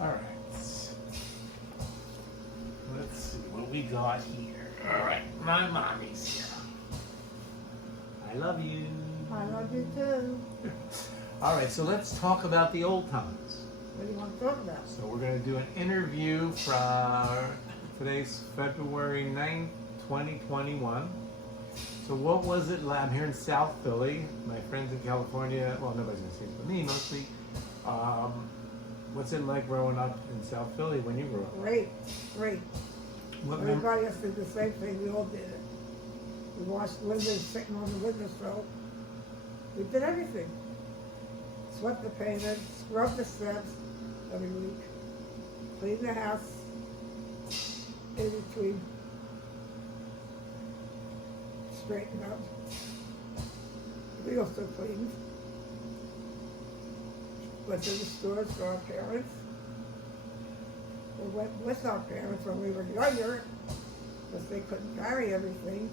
All right. Let's see what we got here. All right, my mommy's here. I love you. I love you too. All right, so let's talk about the old times. What do you want to talk about? So we're going to do an interview from today's February 9th, 2021. So what was it like? I'm here in South Philly. My friends in California, well, nobody's going to say it but me mostly. What's it like growing up in South Philly when you grew up? Great, great. What Everybody else did the same thing. We all did it. We washed windows, sitting on the windowsill. We did everything. Swept the pavement, scrubbed the steps every week, cleaned the house in between, straightened up. We also cleaned. Went to the stores for our parents. We went with our parents when we were younger, because they couldn't carry everything.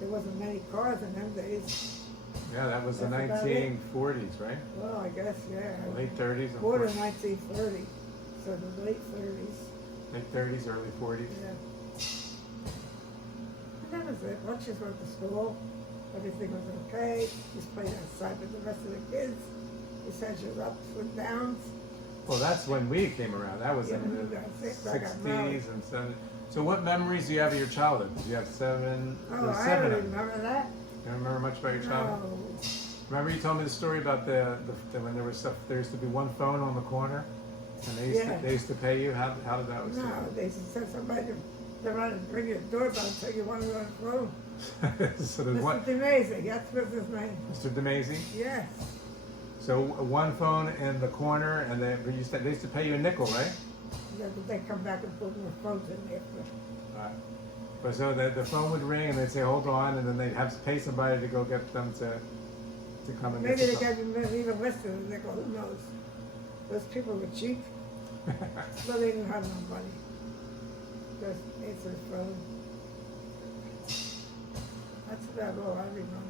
There wasn't many cars in them days. Yeah, that was the That's about it. 1940s, right? Well, I guess, yeah. Late 30s and Born in 40s. 1930, so the late 30s. Late 30s, early 40s. Yeah. And that was it. Once you went to school, everything was okay. You just played outside with the rest of the kids. You said your ups and downs. Well, that's when we came around. That was Yeah, in you the got sick, I got married. 60s and 70s. So what memories do you have of your childhood? Did you have seven? Oh, there was I seven don't of them. remember that. You don't remember much about your childhood? No. Remember you told me the story about the when there was stuff. There used to be one phone on the corner, and Yeah. they used to pay you. How did that work? No, they sent somebody to run and bring your doorbell until you wanted to go on the phone. So there's one, Mr. DeMazy, that's what's his name. Mr. DeMazy. Yes. So one phone in the corner, and they used to pay you a nickel, right? Yeah, but they come back and put more phones in there. But so the phone would ring, and they'd say, "Hold on," and then they'd have to pay somebody to go get them to come and Maybe get they the phone. gave him even less than a nickel, who knows? Those people were cheap, but they didn't have no money. Just answer the phone. That's about all I remember.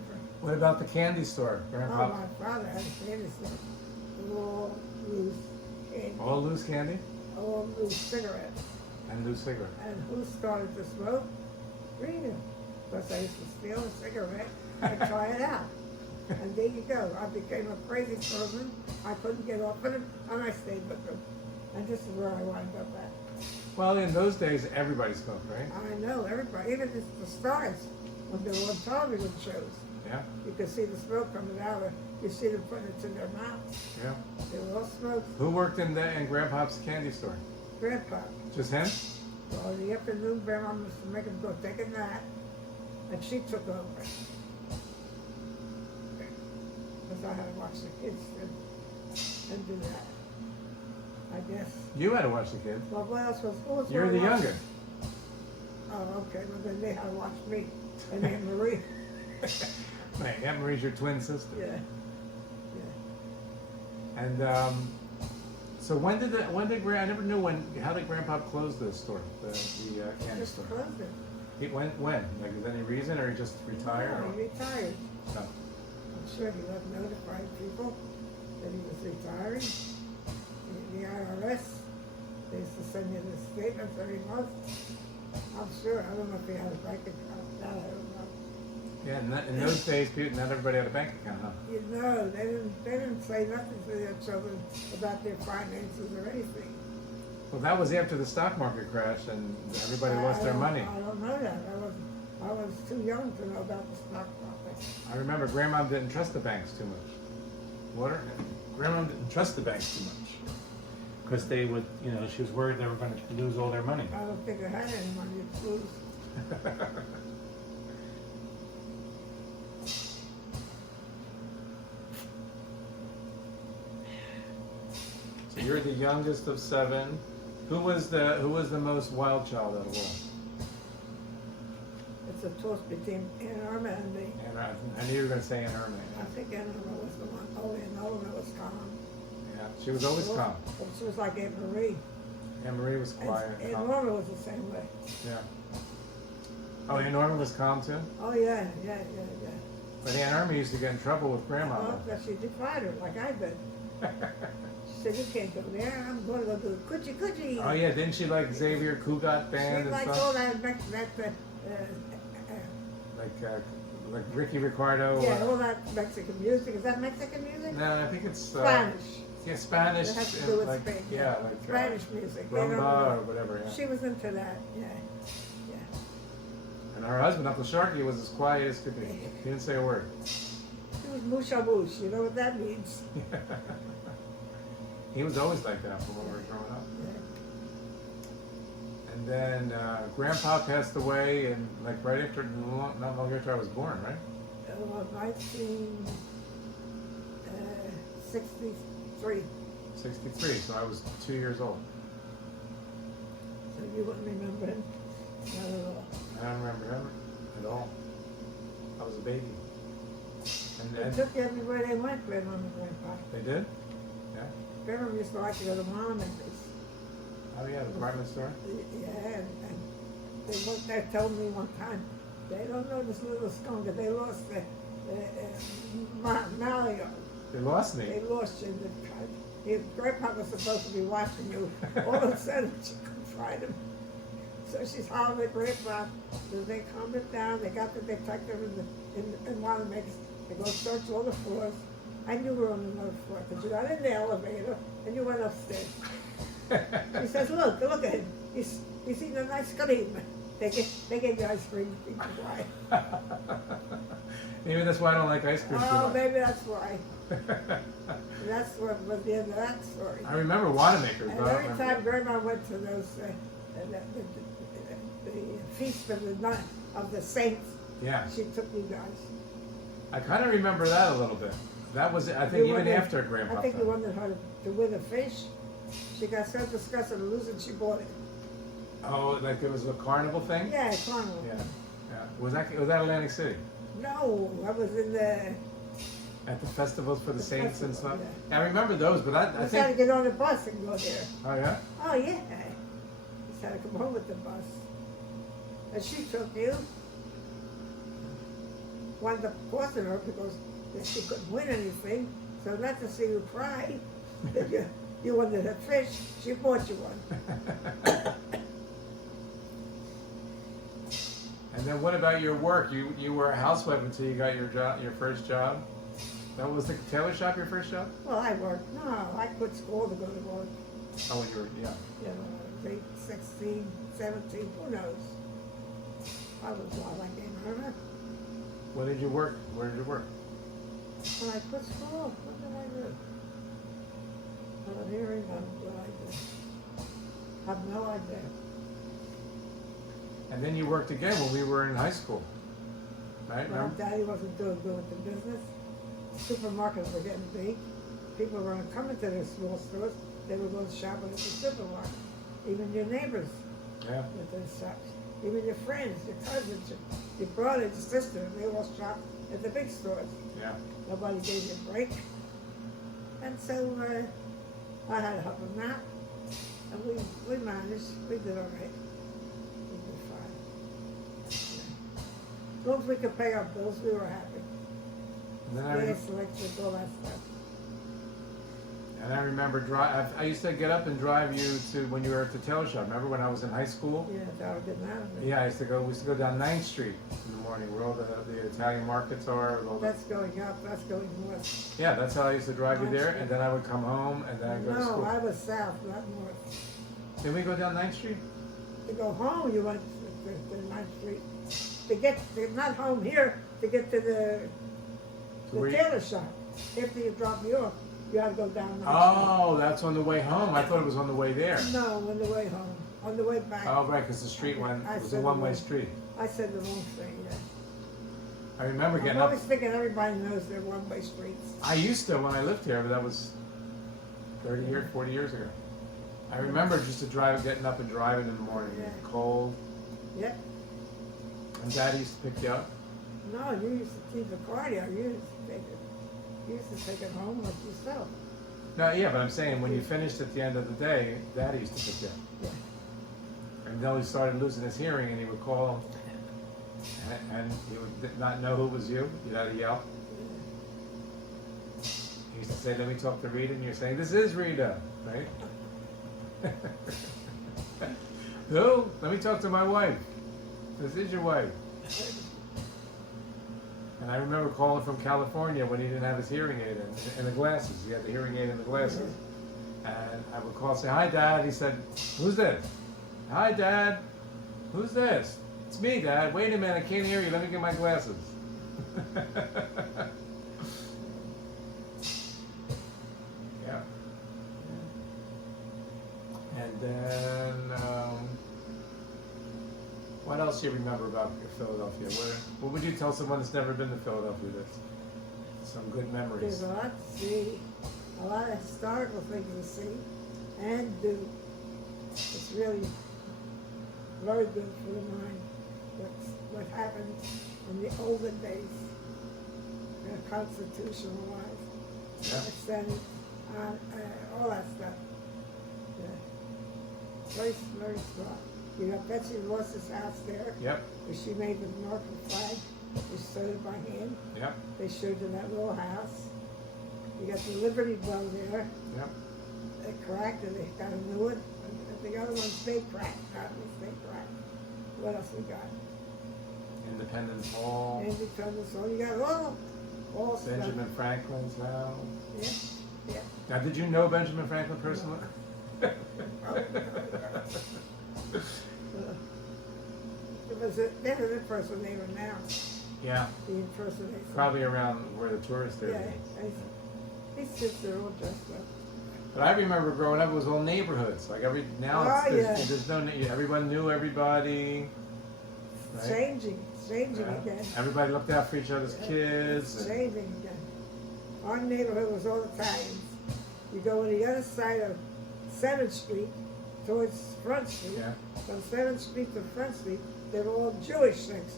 What about the candy store, Oh, Grandpa? my father had a candy store. All loose candy, All loose candy all loose cigarettes. and loose cigarettes. And who started to smoke? Rena. Because I used to steal a cigarette and try it out. And there you go. I became a crazy person. I couldn't get off of it, and I stayed with them. And this is where I wound up at. Well, in those days, everybody smoked, right? I know everybody, even the stars, when they were on television shows, Yeah, you could see the smoke coming out, or you see them putting it in their mouth. yeah. They were all smoked. Who worked in Grandpa's candy store? Grandpa. Just him? Well, in the afternoon, Grandma used to make him go take a nap, and she took over. Because I had to watch the kids and do that. I guess. You had to watch the kids. Well, what else was? Who was You're the gonna watch? youngest. Oh, okay. Well, then they had to watch me and Aunt Marie. Right, Aunt Marie's your twin sister. Yeah. Yeah. And so when did I never knew how did Grandpa close the store, the candy Just store? closed it. He when? Like, is there any reason, or he just retired? No, or- he retired. No. I'm sure he left notified people that he was retiring. The IRS, they used to send you the statements every month. I'm sure. I don't know if he had a bank account. That I don't know. Yeah, in those days, not everybody had a bank account, huh? You know, they didn't say nothing to their children about their finances or anything. Well, that was after the stock market crashed and everybody lost their money. I don't know that. I was too young to know about the stock market. I remember Grandma didn't trust the banks too much. Water? Grandma didn't trust the banks too much. Because they would, she was worried they were going to lose all their money. I don't think I had any money to lose. So you're the youngest of 7. Who was the most wild child out of all? It's a toss between Aunt Irma and me. And I knew you were going to say Aunt Irma. I think Aunt Irma was the one. Oh, Aunt Irma was calm. Yeah, she was always calm. But she was like Aunt Marie. Aunt Marie was quiet. Aunt calm. Norma was the same way. Yeah. Oh, Aunt Norma was calm too? Oh, yeah, yeah. But Aunt Irma used to get in trouble with Grandma. Well, because she defied her like I did. She said, you can't go there. I'm going to go do the Coochie Coochie. Oh yeah, didn't she like Xavier Cugat She band and liked stuff? all that, Like Ricky Ricardo. yeah, all that Mexican music. Is that Mexican music? No, I think it's Spanish. Yeah, Spanish. It has to and do with like, Spain. Yeah, like Spanish music. They don't rumba know. or whatever. Yeah. She was into that. Yeah. And her husband, Uncle Sharky, was as quiet as could be. He didn't say a word. She was musha-mush. You know what that means? He was always like that from when we were growing up. Yeah. And then Grandpa passed away, and like right after, not long after I was born, right? 1963. 63. So I was 2 years old. So you wouldn't remember him? Not at all. I don't remember him at all. I was a baby. And They then took you everywhere they went, Grandma and Grandpa. they did? Yeah. Grandma used to like to go to Mom and Oh yeah, the department store. yeah, and they told me one time, they don't know this little skunk, they lost Mario. They lost me. They lost you. Grandpa was supposed to be watching you. All of a sudden, she couldn't find him. So she's hollering at Grandpa. So they calmed it down. They got the detective in one of the They go search all the floors. I knew we were on another floor because you got in the elevator and you went upstairs. She says, look at him. He's eating a nice cream. They gave you ice cream. Why? Maybe that's why I don't like ice cream too Oh, much. maybe that's why. That's what was the end of that story. I remember Wanamaker's, And but I don't every remember. time Grandma went to those, the feast of the saints, Yeah, she took you guys. I kind of remember that a little bit. That was, I think, You even wanted- after Grandpa I think you died. wanted her to win a fish. She got so disgusted with losing, she bought it. Oh, like it was a carnival thing? Yeah, carnival. Yeah. Yeah. Was that Atlantic City? No, I was in the. At the festivals for the saints and festival, stuff? Yeah, I remember those, but I I had to think... get on the bus and go there. Oh, yeah? Oh yeah. Just had to come home with the bus. And she took you. Wound up forcing her because she couldn't win anything. So not to see you cry, that you wanted a fish, she bought you one. And then what about your work? You were a housewife until you got your job, your first job? That was the tailor shop, your first job? Well, I worked. No, I quit school to go to work. Oh, when you were, yeah. You know, I was 16, 17, who knows? I was wild, I can't remember. When did you work? Where did you work? When I quit school, what did I do? I'm hearing, what I did. I have no idea. And then you worked again when we were in high school, right? Well, Remember? Daddy wasn't doing good with the business. Supermarkets were getting big. People weren't coming to their small stores. They were going shopping at the supermarket. Even your neighbors Yeah. went to the shops. Even your friends, your cousins, your brother, your sister, they all shopped at the big stores. Yeah. Nobody gave you a break. And so I had to help them out. And we managed. We did all right. We did fine. As long as we could pay our bills, we were happy. And then Gas, electric, all that stuff. I remember I used to get up and drive you to when you were at the tailor shop. Remember when I was in high school? Yeah, that was getting out of it. Yeah, we used to go down 9th Street in the morning where all the Italian markets are. All Well, the, that's going up, that's going north. yeah, that's how I used to drive you 9th there, Street. and then I would come home, and then I'd go to No, school. I was south, not north. Did we go down 9th Street? To go home, you went to 9th Street. Not home here, to get to the where you- tailor shop. After you drop me off, you had to go down 9th Oh, that's on the way home. I thought it was on the way there. Street. No, on the way home. On the way back. Oh, right, because the street it was a said the one-way wrong- street. I said the wrong thing, yeah. I remember I'm getting up. always thinking everybody knows they're one-way streets. I used to when I lived here, but that was 30 years, 40 years ago. I remember just getting up and driving in the morning, Yeah. cold, Yep. and Dad used to pick you up. No, you used to keep the car there. You used to take it home with yourself. No, yeah, but I'm saying when you finished at the end of the day, Dad used to pick you up. Yeah. And then he started losing his hearing, and he would call, and he would not know who was you. You'd have to yell. He used to say, let me talk to Rita, and you're saying, this is Rita, right? No, let me talk to my wife. This is your wife. And I remember calling from California when he didn't have his hearing aid and the glasses. He had the hearing aid and the glasses. And I would call and say, hi, Dad. He said, who's this? Hi, Dad. Who's this? It's me, Dad. Wait a minute. I can't hear you. Let me get my glasses. Yeah. And then, what else do you remember about Philadelphia? What would you tell someone that's never been to Philadelphia? That's some good memories. There's a lot to see, a lot of historical things to see and do. It's really very good for the mind. What happened in the olden days, constitutional life, Yeah. Senate, all that stuff. Yeah. Very smart. You know, Betsy Ross's house there, Yep. where she made the American flag. They sewed it by hand. Yep. They showed you that little house. You got the Liberty Bell there. Yep. They cracked and they got a new one. And the other ones they cracked. Not ones they cracked. What else we got? Independence Hall. Independence Hall. You got all stuff. Benjamin Franklin's house. Yeah. Now, did you know Benjamin Franklin personally? It was a better impersonator now. Yeah. The impersonator. Probably around where the tourist area Yeah. is. He sits there all dressed up. But I remember growing up, it was all neighborhoods. Like now, there's no. Everyone knew everybody. It's Right? changing. It's changing Yeah. again. Everybody looked out for each other's kids. It's and- changing again. Our neighborhood was all Italians. You go on the other side of 7th Street towards Front Street. Yeah. From 7th Street to Front Street, they were all Jewish sections.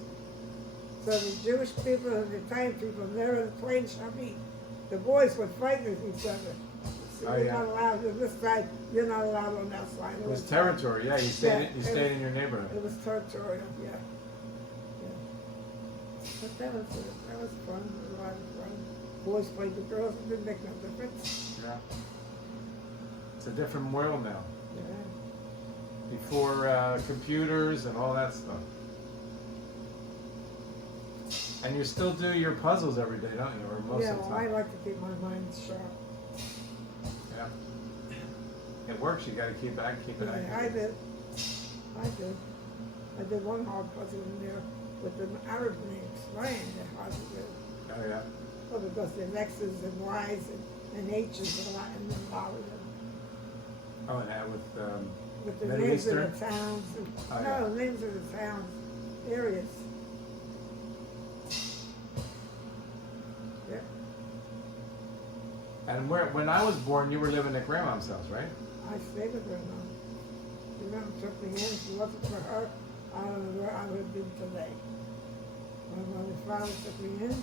So the Jewish people and the Italian people never in the plain shall meet. The boys would fight with each other. So Oh, you're yeah. not allowed on this side, you're not allowed on that side. It was territory. Yeah, you stayed. Yeah, You stayed in your neighborhood. It was territorial, yeah. But that was fun, a lot of fun. Boys played the girls, it didn't make no difference. Yeah. It's a different world now. Yeah. Before computers and all that stuff. And you still do your puzzles every day, don't you? Or most Yeah, of the well, I time. like to keep my mind sharp. Yeah. It works. You got to keep it active. Yeah, I did. I did one hard puzzle in there with the Arab names. Ryan did hard to do. Oh yeah. Well, because the X's and Y's and H's and a lot of them. Oh, and that with With the Middle names of Eastern? the towns. Oh, No, names of the towns, areas. Yeah. And when I was born, you were living at grandma's house, right? I stayed with her now. She never took me in. If it wasn't for her, I don't know where I would have been today. When my father took me in,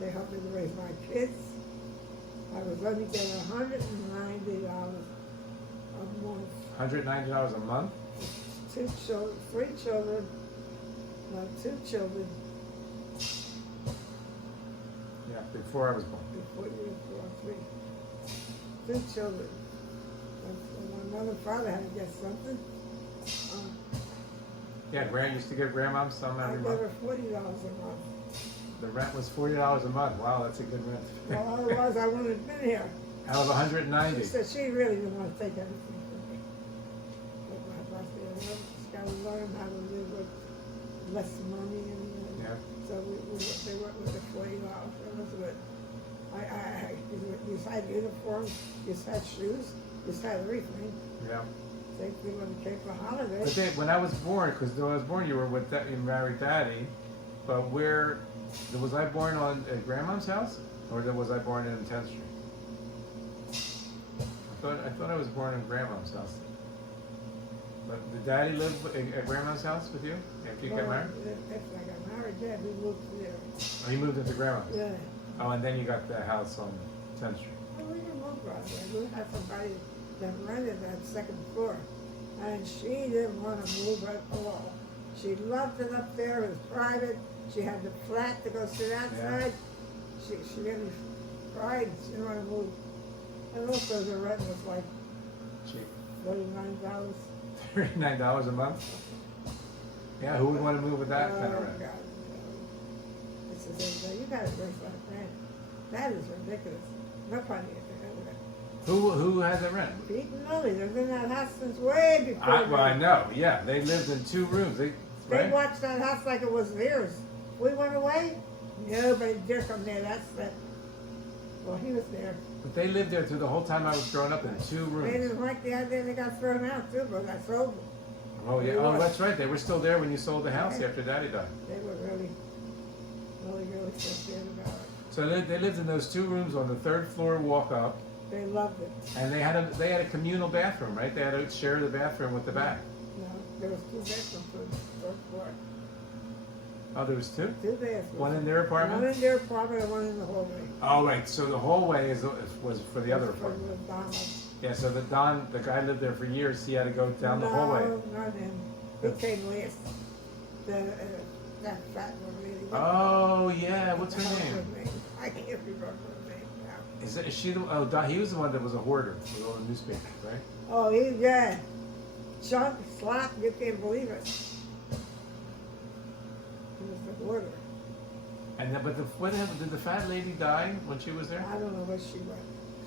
they helped me to raise my kids. I was only getting $190 a month. $190 a month. 3 children, no, 2 children Yeah, before I was born. before you were born, 3. 2 children. And my mother and father had to get something. Yeah, Grand used to give grandma some I every gave month. her $40 a month. The rent was $40 a month. Wow, that's a good rent. Well, otherwise I wouldn't have been here. Out of She 190. said she really didn't want to take everything from me. But my boss said, well, she's got to learn how to live with less money and Yeah. so they went with the $40. That was good. You had uniforms, you had shoes, you had everything. Yeah. Same thing when it came for holidays. But then, when I was born, because when I was born, you were with you married daddy. But where was I born on at grandma's house, or was I born in 10th Street? I thought I was born in grandma's house. But did daddy live at grandma's house with you after you got married? After I got married, yeah, we moved there. Oh, you moved into grandma's. Yeah. Oh, and then you got the house on 10th Street. Well, we didn't move right there. We had somebody that rented that 2nd floor. And she didn't want to move at all. She loved it up there. It was private. She had the flat to go sit outside. She really cried. She didn't want to move. And also the rent was like Cheap. $39. $39 a month? Yeah, who would want to move with that kind of rent? God, no. It's the same thing. You got to raise that rent. That is ridiculous. Nobody can do that. Who had the rent? Pete and Millie, they've been in that house since way before. Well, I know, yeah. They lived in 2 rooms. They Right? watched that house like it was theirs. We went away. Nobody dare come there. That's that. Well, he was there. But they lived there through the whole time I was growing up in 2 They rooms. didn't like the idea they got thrown out too, but I sold them. Oh, yeah. They Oh, was. that's right. They were still there when you sold the house Yeah. after Daddy died. They were really sincere about it. So they lived in those 2 rooms on the 3rd floor walk up. They loved it. And they had a communal bathroom, right? They had to share the bathroom with the back. You know, there was 2 bedrooms on the first floor. Oh, there was 2? 2 bathrooms. One in their One apartment? in their apartment and one in the hallway. Oh, right. So the hallway was for the other For apartment. McDonald's. Yeah. So the guy lived there for years. He had to go down the hallway. No, not him. He came last. That fat one lady. Oh yeah. What's What the her hell name? was I can't remember her name now. Is she the? Oh, he was the one that was a hoarder with all the newspapers, right? Oh, yeah. Chunk, slap, you can't believe it. He was the order. And then, but what happened? Did the fat lady die when she was there? I don't know where she went.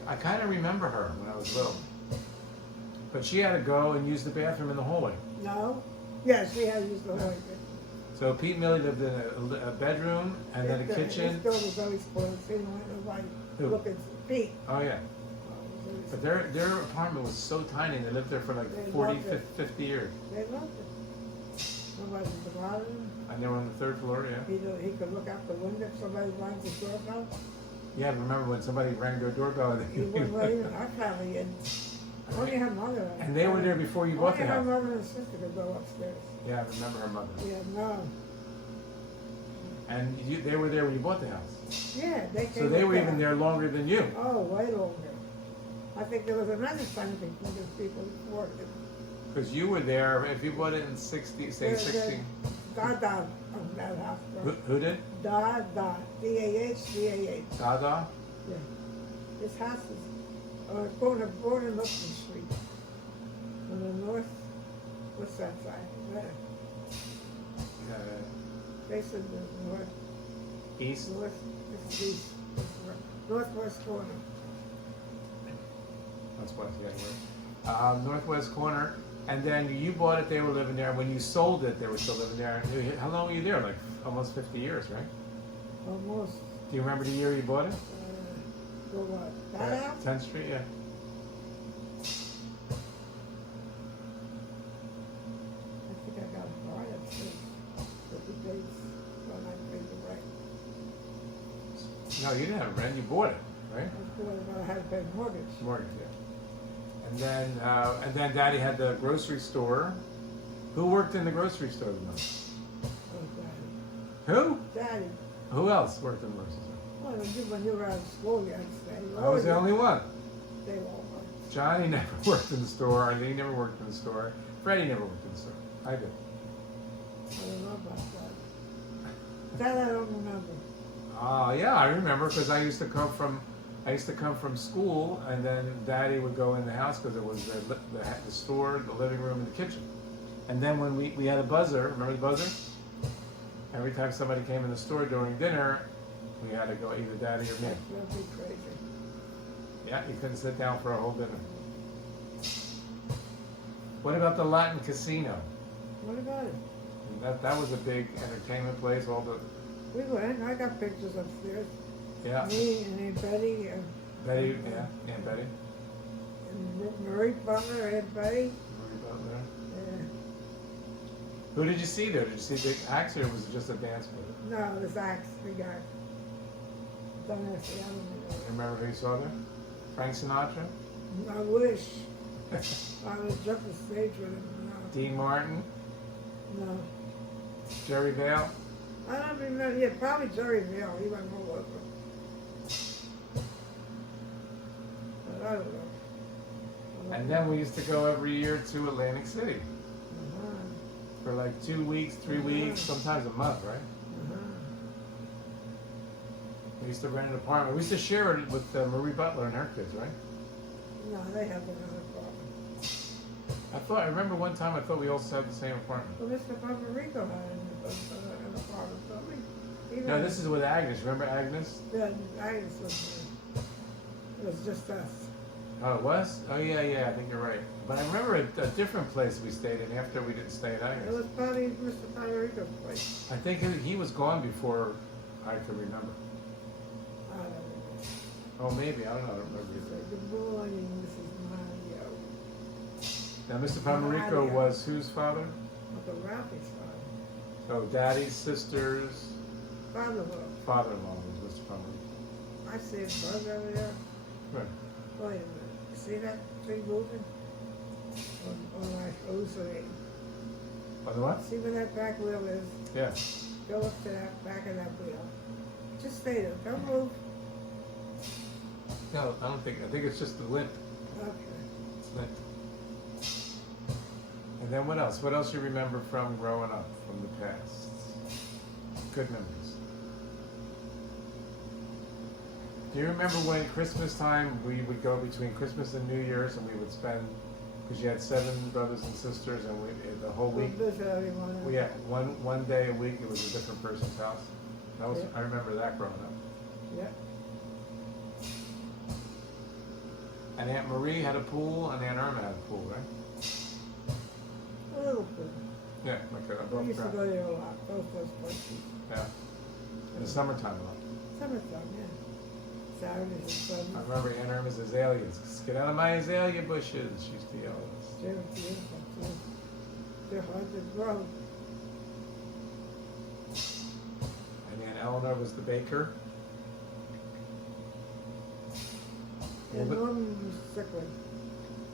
I kind of remember her when I was little. But she had to go and use the bathroom in the hallway. No? Yes, she had used the whole thing. So Pete and Millie lived in a bedroom and then a kitchen. His door was always closed. He didn't want nobody Who? looking. Pete. Oh yeah. But their apartment was so tiny. They lived there for like They 40, loved it. 50 years. They loved it. Nobody at the bottom. And they were on the 3rd floor, yeah. He could look out the window if somebody rang the doorbell. Yeah, remember when somebody rang their doorbell? He wouldn't let even our family in. Only her mother. And they were there before you bought Only the her house. mother and sister could go upstairs. Yeah, I remember her mother. Yeah, no. And they were there when you bought the house. Yeah, they came. So they were back. even there longer than you. Oh, way longer. I think there was another son before the people before it. Because you were there, if you bought it in 60, say 60. Dada of that house. Who did? Dada. D-A-H. Dada? Yeah. This house is born in Lipton Street. On the north, what's that side? There. Facing the north. East? North, this is east. This is northwest corner. That's west, yeah. Northwest corner. And then you bought it, they were living there. When you sold it, they were still living there. How long were you there? Like almost 50 years, right? Almost. Do you remember the year you bought it? Go what? That house? 10th Street, yeah. I think I got a card that says that the dates when I paid the rent. No, you didn't have rent, you bought it, right? That's when I had to pay mortgage. Mortgage, yeah. And then Daddy had the grocery store. Who worked in the grocery store the most? Oh, Who? Daddy. Daddy. Who else worked in the grocery store? Well, when you were out of school, you had to stay. I was the only one. They all worked. Johnny never worked in the store. He never worked in the store. Freddie never worked in the store. I did. I don't know about that. That I don't remember. Oh yeah, I remember because I used to come from school, and then Daddy would go in the house because it was the store, the living room, and the kitchen. And then when we had a buzzer, remember the buzzer? Every time somebody came in the store during dinner, we had to go either Daddy or me. That's really crazy. Yeah, you couldn't sit down for a whole dinner. What about the Latin Casino? What about it? That was a big entertainment place. All the We went. I got pictures upstairs. yeah, Me and Aunt Betty and Betty, yeah, Aunt Betty. Marie Butler, Aunt Betty. Marie Butler. Yeah. Who did you see there? Did you see big acts or was it just a dance group? No, it was Axe, the guy. Don't ask me, I don't know. Remember who you saw there? Frank Sinatra? I wish I would jump the stage with him. Dean Martin? No. Jerry Vale? I don't remember. Yeah, probably Jerry Vale. He went all over. But I don't know. And then we used to go every year to Atlantic City Uh-huh. for like 2 weeks, 3 weeks, sometimes a month, right? Uh-huh. We used to rent an apartment. We used to share it with Marie Butler and her kids, right? No, they have their own apartment. I remember one time I thought we also had the same apartment. Well, Mr. Pomerico had an apartment, so we. No, this is with Agnes. Remember Agnes? Yeah, Agnes was there. It was just us. Oh, it was? Oh, yeah, I think you're right. But I remember a different place we stayed in after we didn't stay at It Agnes. was probably Mr. Pomerico's place. I think he was gone before I could remember. I don't know. Oh, maybe. I don't know. I don't remember either. Good morning, Mrs. Mario. Now, Mr. Pomerico Mario. was whose father? Uncle Ralphie's father. Oh, Daddy's sister's Father-in-law. father-in-law was Mr. Pomerico. I see his brother over there. Right. Wait a minute. See that thing moving? On my hallucinating. On the what? See where that back wheel is? Yeah. Go up to that back of that wheel. Just stay there. Don't move. No, I don't think. I think it's just the limp. Okay. It's limp. And then what else? What else you remember from growing up, from the past? Good memories. Do you remember when Christmas time we would go between Christmas and New Year's and we would spend, because you had 7 brothers and sisters and the whole week, We'll visit everyone. we had one day a week it was a different person's house. That was, Yeah. I remember that growing up. Yeah. And Aunt Marie had a pool and Aunt Irma had a pool, right? A little bit. Yeah, like a We above used to ground. go there a lot. Both those places. Yeah. In the summertime a lot. Summertime, yeah. Saturdays and I Sundays. remember Aunt Irma's azaleas. Get out of my azalea bushes. She used to yell at us. They're beautiful too. They're hard to grow. And Aunt Eleanor was the baker. And Well, Norman was sickly.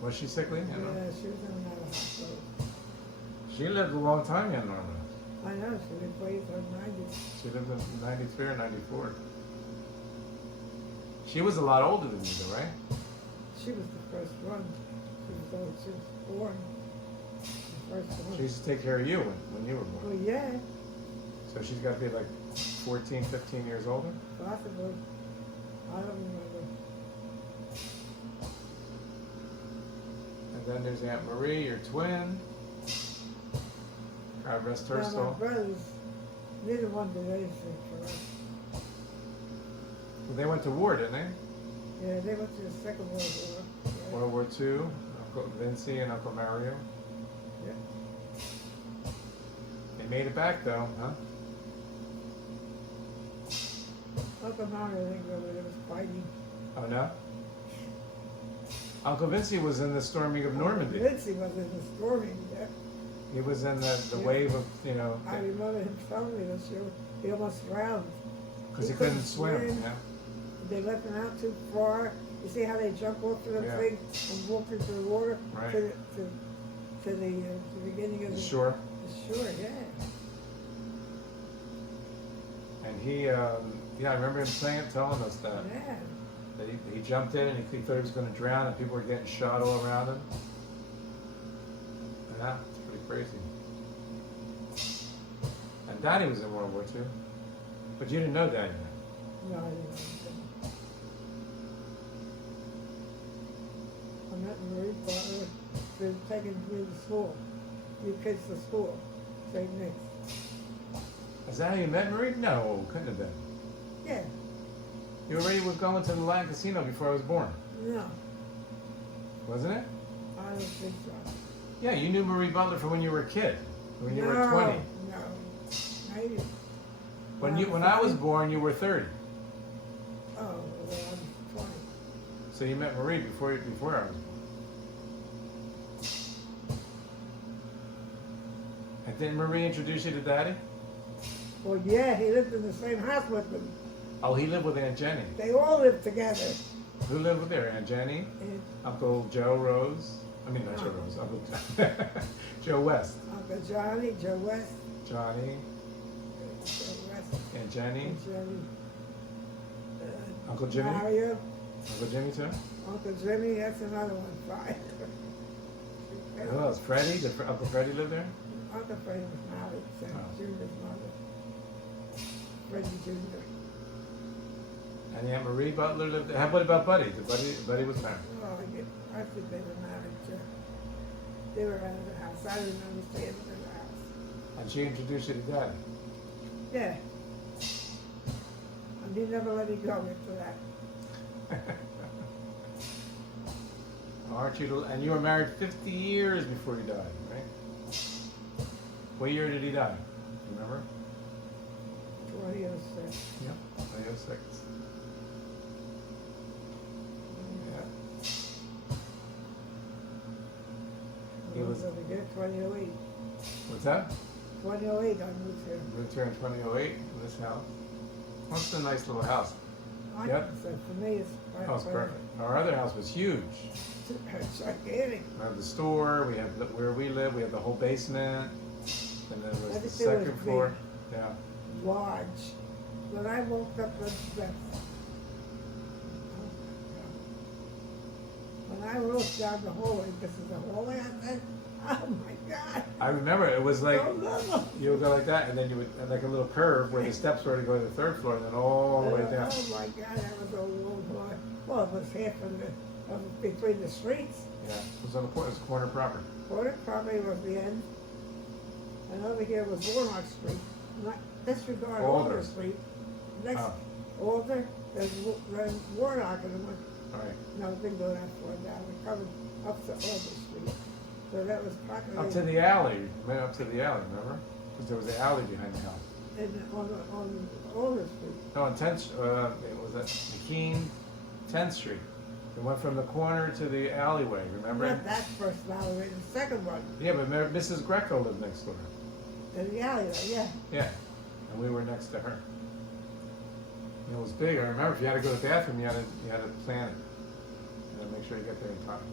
Was she sickly? Aunt Norma? Yeah, she was in and out of hospital. She lived a long time, Aunt Norma. I know, she lived way till 90. She lived in 93 or 94. She was a lot older than you, though, right? She was the first one. She was born. The first one. She used to take care of you when you were born. Well, yeah, So she's got to be like 14, 15 years older? possibly. I don't remember. And then there's Aunt Marie, your twin. God rest her Now, my soul. brothers, neither one did anything for us. Well, they went to war, didn't they? Yeah, they went to the Second World War. Yeah. World War II. Uncle Vincie and Uncle Mario. Yeah. They made it back, though, huh? Uncle Mario, I think, over there was fighting. Oh, no? Uncle Vincie was in the storming of Normandy. Vincie was in the storming. Yeah. He was in the Yeah. wave of, you know, I remember him telling me this. He almost drowned. because he he couldn't couldn't swim. swim. Yeah. They left him out too far. You see how they jump off to the Yeah. thing and walk into the water Right. to the beginning of the Sure. the shore. Yeah. And he, yeah, I remember him telling us that. Yeah. That he jumped in and he thought he was going to drown and people were getting shot all around him. Yeah, it's pretty crazy. And Daddy was in World War II. But you didn't know Daddy then. No, I didn't understand. I met Marie Butler. Been taken me to school. You kids to school. St. Nick's. Is that how you met Marie? No, couldn't have been. Yeah. You already were going to the Latin Casino before I was born, No, wasn't it? I don't think so. Yeah, you knew Marie Butler from when you were a kid, when you were 20. No, maybe. When I was born, you were 30. Oh, well, I'm 20. So you met Marie before I was born. And didn't Marie introduce you to Daddy? Well, yeah, he lived in the same house with them. Oh, he lived with Aunt Jenny. They all lived together. Who lived with her? Aunt Jenny? And Uncle Joe Rose? I mean, not Joe Rose. Uncle Joe West. Uncle Johnny, Joe West, Johnny, Joe West, Aunt Jenny, and Jenny. Uncle Jimmy? Mario, Uncle Jimmy too? Uncle Jimmy, that's another one. Five. Who else? Freddie? Did Uncle Freddie live there? Uncle Freddie was married to Oh. Junior's mother. Freddie Jr. And Aunt Marie Butler lived there. What about Buddy? Buddy was married. Well, I think they were married too. They were out of the house. I remember staying in the house. And she introduced you to Daddy. Yeah. And he never let me go into that. Aren't you? And you were married 50 years before you died, right? What year did he die? Remember? 2006. Yeah. 2006. Yeah. He was. Over here, 2008. What's that? 2008 I moved here. Moved here in 2008 in this house. Well, it's a nice little house. I Yep. so for me it's quite Oh, it's perfect. Our other house was huge. It's gigantic. We had the store, we had where we live, we had the whole basement, and then there was the Everything was second floor. Yeah. Large. When I woke up the steps, when I looked down the hallway, this is the hallway, I said, oh my God. I remember it was like Oh, no. you would go like that, and then you would and like a little curve where the steps were to go to the third floor, and then all the way down. Oh my God, that was a long floor. Well, it was half of between the streets. Yeah, it was on the corner. It was corner property. Corner property was the end. And over here was Warnock Street. Not disregard Alder. Alder Street. Next, Oh. Alder, then Warnock, and then All right. no, it didn't go that far down. We covered up to Alder Street. So that was practically Up to the alley. Went up to the alley. Remember? Because there was an alley behind the house. on Alder Street. No, on 10th. It was at McKean, 10th Street. It went from the corner to the alleyway. Remember? Not that first alleyway, the second one. Yeah, but remember, Mrs. Greco lived next door. In the alleyway, yeah. Yeah, and we were next to her. And it was big. I remember if you had to go to the bathroom, you had to plan it. You had to make sure you get there in time.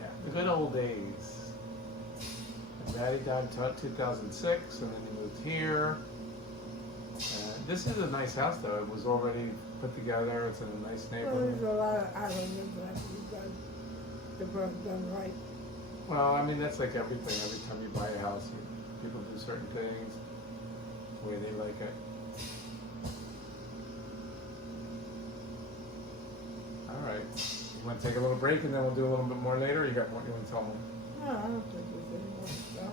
Yeah, the good old days. And Daddy died in 2006, and then he moved here. This is a nice house, though. It was already put together. It's in a nice Well, neighborhood. there's a lot of islands that we've done, the work done right. Well, I mean, that's like everything. Every time you buy a house, people do certain things the way they like it. All right. You want to take a little break and then we'll do a little bit more later? Or you got more you want to tell them? No, I don't think there's any more to tell.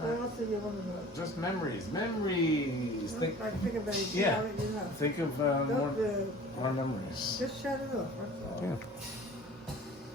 What else do you want to know? Just memories. Memories. I think about it, Yeah. I'll let you know. Think of Don't, more memories. just shut it off, that's all. Yeah.